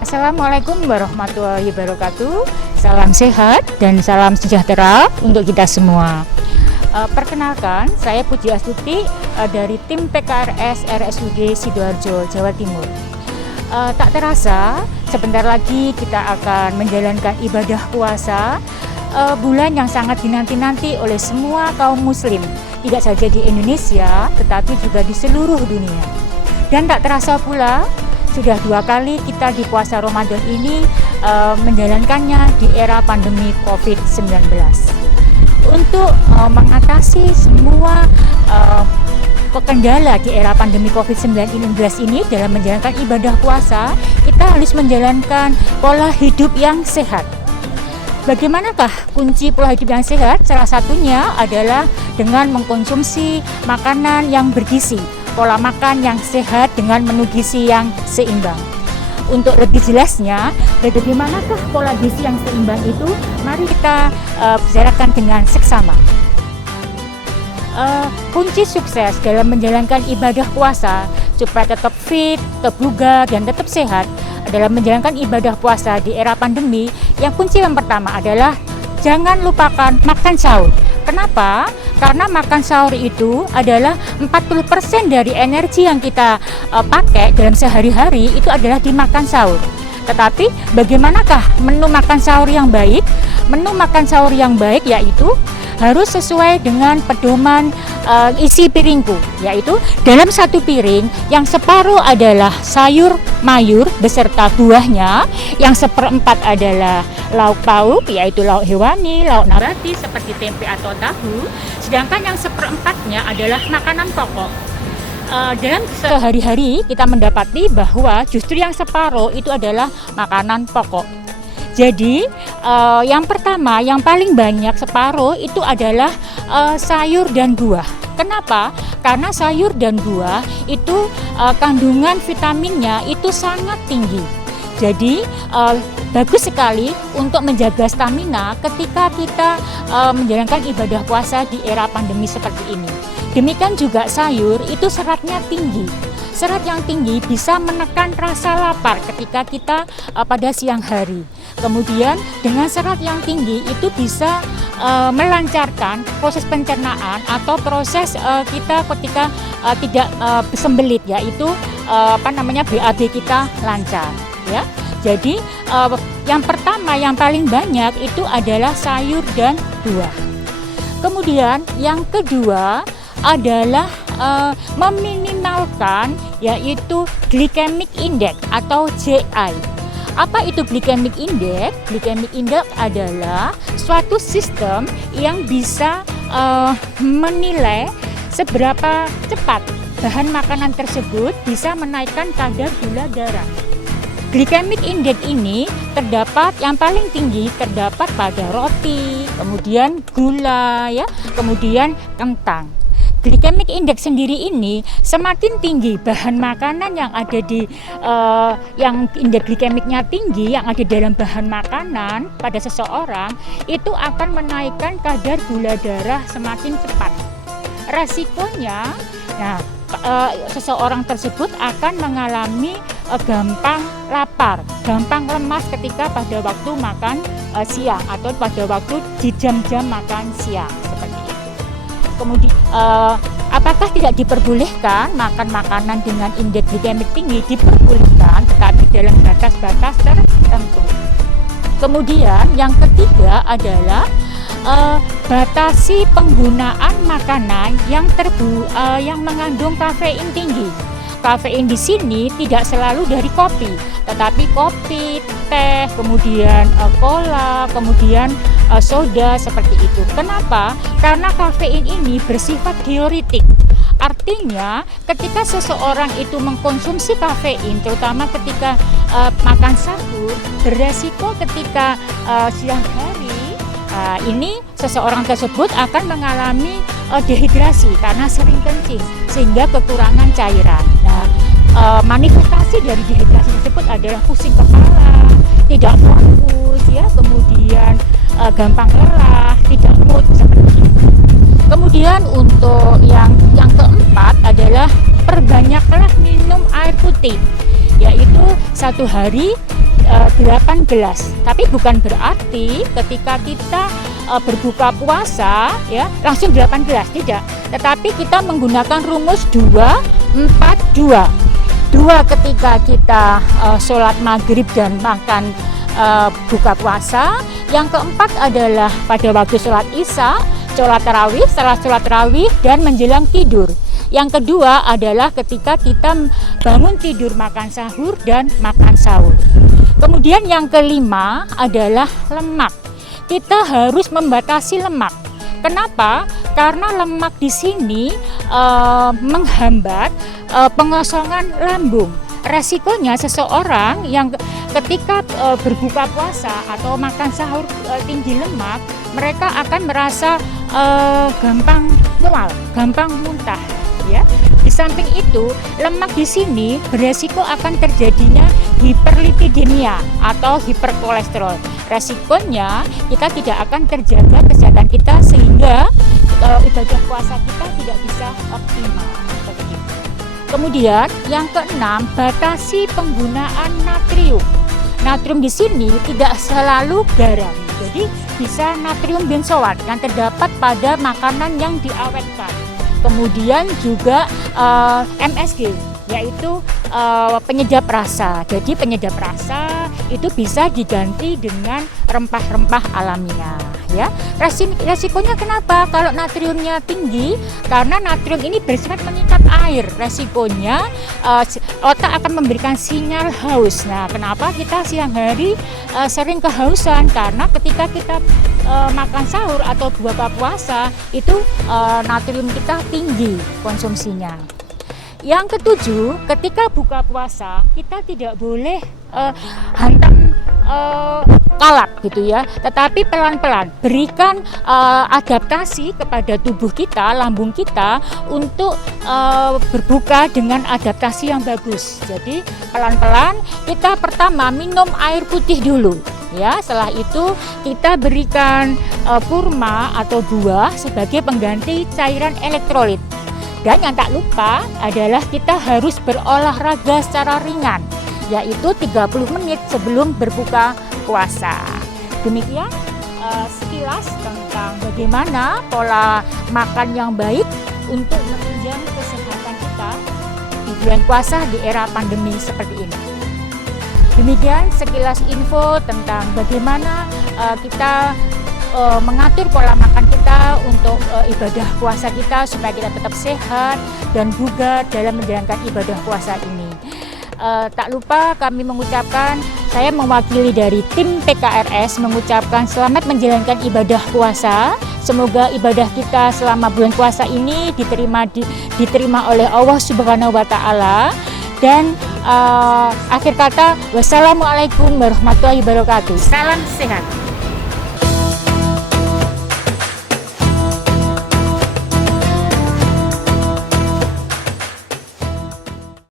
Assalamualaikum warahmatullahi wabarakatuh. Salam sehat dan salam sejahtera untuk kita semua. Perkenalkan, saya Puji Astuti dari tim PKRS RSUD Sidoarjo, Jawa Timur. Tak terasa, sebentar lagi kita akan menjalankan ibadah puasa, bulan yang sangat dinanti-nanti oleh semua kaum muslim, tidak saja di Indonesia, tetapi juga di seluruh dunia. Dan tak terasa pula, sudah 2 kali kita di puasa Ramadan ini menjalankannya di era pandemi COVID-19. Untuk mengatasi semua kendala di era pandemi COVID-19 ini dalam menjalankan ibadah puasa, kita harus menjalankan pola hidup yang sehat. Bagaimanakah kunci pola hidup yang sehat? Salah satunya adalah dengan mengkonsumsi makanan yang bergizi, pola makan yang sehat dengan menu gizi yang seimbang. Untuk lebih jelasnya, bagaimanakah pola gizi yang seimbang itu? Mari kita bicarakan dengan seksama. Kunci sukses dalam menjalankan ibadah puasa supaya tetap fit, tetap bugar, dan tetap sehat dalam menjalankan ibadah puasa di era pandemi, yang kunci yang pertama adalah jangan lupakan makan sahur. Kenapa? Karena makan sahur itu adalah 40% dari energi yang kita pakai dalam sehari-hari itu adalah dimakan sahur. Tetapi bagaimanakah menu makan sahur yang baik? Menu makan sahur yang baik yaitu harus sesuai dengan pedoman isi piringku, yaitu dalam satu piring yang separuh adalah sayur mayur beserta buahnya, yang 1/4 adalah lauk pauk, yaitu lauk hewani, lauk nabati seperti tempe atau tahu, sedangkan yang 1/4-nya adalah makanan pokok. Dalam sehari-hari kita mendapati bahwa justru yang separuh itu adalah makanan pokok. Jadi yang pertama, yang paling banyak separuh itu adalah sayur dan buah. Kenapa? Karena sayur dan buah itu kandungan vitaminnya itu sangat tinggi. Jadi bagus sekali untuk menjaga stamina ketika kita menjalankan ibadah puasa di era pandemi seperti ini. Demikian juga sayur itu seratnya tinggi. Serat yang tinggi bisa menekan rasa lapar ketika kita pada siang hari. Kemudian dengan serat yang tinggi itu bisa melancarkan proses pencernaan atau proses kita ketika tidak sembelit, yaitu BAB kita lancar, ya. Jadi yang pertama yang paling banyak itu adalah sayur dan buah. Kemudian yang kedua adalah meminimalkan yaitu glycemic index atau GI. Apa itu glycemic index? Glycemic index adalah suatu sistem yang bisa menilai seberapa cepat bahan makanan tersebut bisa menaikkan kadar gula darah. Glycemic index ini terdapat yang paling tinggi terdapat pada roti, kemudian gula, ya, kemudian kentang. Glycemic index sendiri ini semakin tinggi bahan makanan yang ada di yang indeks glikemiknya tinggi yang ada dalam bahan makanan pada seseorang itu akan menaikkan kadar gula darah semakin cepat. Resikonya, seseorang tersebut akan mengalami gampang lapar, gampang lemas ketika pada waktu makan siang atau pada waktu di jam-jam makan siang seperti itu. Kemudian apakah tidak diperbolehkan makan makanan dengan indeks glikemik tinggi? Diperbolehkan, tetapi dalam batas-batas tertentu. Kemudian yang ketiga adalah batasi penggunaan makanan yang mengandung kafein tinggi. Kafein di sini tidak selalu dari kopi, tetapi kopi, teh, kemudian cola, kemudian soda seperti itu. Kenapa? Karena kafein ini bersifat diuretik. Artinya ketika seseorang itu mengkonsumsi kafein, terutama ketika makan sahur, beresiko ketika siang hari ini seseorang tersebut akan mengalami dehidrasi karena sering kencing sehingga kekurangan cairan. Manifestasi dari dehidrasi tersebut adalah pusing kepala, tidak fokus, ya, kemudian gampang lelah, tidak mood seperti itu. untuk yang keempat adalah perbanyaklah minum air putih, yaitu satu hari 8 gelas. Tapi bukan berarti ketika kita berbuka puasa ya langsung 8 gelas, tidak. Tetapi kita menggunakan rumus 2-4-2. 2 ketika kita sholat maghrib dan makan buka puasa. Yang keempat adalah pada waktu sholat isya, sholat tarawih, setelah sholat tarawih dan menjelang tidur. Yang kedua adalah ketika kita bangun tidur, makan sahur dan makan sahur. Kemudian yang kelima adalah lemak. Kita harus membatasi lemak. Kenapa? Karena lemak di sini menghambat pengosongan lambung. Resikonya seseorang yang ketika berbuka puasa atau makan sahur tinggi lemak, mereka akan merasa gampang mual, gampang muntah. Ya, di samping itu lemak di sini beresiko akan terjadinya hiperlipidemia atau hiperkolesterol. Resikonya kita tidak akan terjaga kesehatan kita sehingga ibadah puasa kita tidak bisa optimal. Kemudian yang keenam, batasi penggunaan natrium. Natrium di sini tidak selalu garam, jadi bisa natrium benzoat yang terdapat pada makanan yang diawetkan. Kemudian juga MSG, yaitu penyedap rasa. Jadi penyedap rasa itu bisa diganti dengan rempah-rempah alamiah. Ya, resikonya kenapa? Kalau natriumnya tinggi, karena natrium ini bersifat mengikat air. Resikonya otak akan memberikan sinyal haus. Nah, kenapa kita siang hari sering kehausan? Karena ketika kita makan sahur atau buka puasa itu natrium kita tinggi konsumsinya. Yang ketujuh, ketika buka puasa kita tidak boleh hantam kalap gitu ya, tetapi pelan-pelan berikan adaptasi kepada tubuh kita, lambung kita untuk berbuka dengan adaptasi yang bagus. Jadi pelan-pelan kita pertama minum air putih dulu. Ya, setelah itu kita berikan kurma atau buah sebagai pengganti cairan elektrolit. Dan yang tak lupa adalah kita harus berolahraga secara ringan, yaitu 30 menit sebelum berbuka puasa. Demikian sekilas tentang bagaimana pola makan yang baik untuk menunjang kesehatan kita di bulan puasa di era pandemi seperti ini. Demikian sekilas info tentang bagaimana kita mengatur pola makan kita untuk ibadah puasa kita supaya kita tetap sehat dan bugar dalam menjalankan ibadah puasa ini. Tak lupa kami mengucapkan, saya mewakili dari tim PKRS mengucapkan selamat menjalankan ibadah puasa. Semoga ibadah kita selama bulan puasa ini diterima oleh Allah Subhanahu wa Ta'ala. Dan akhir kata, wassalamualaikum warahmatullahi wabarakatuh. Salam sehat.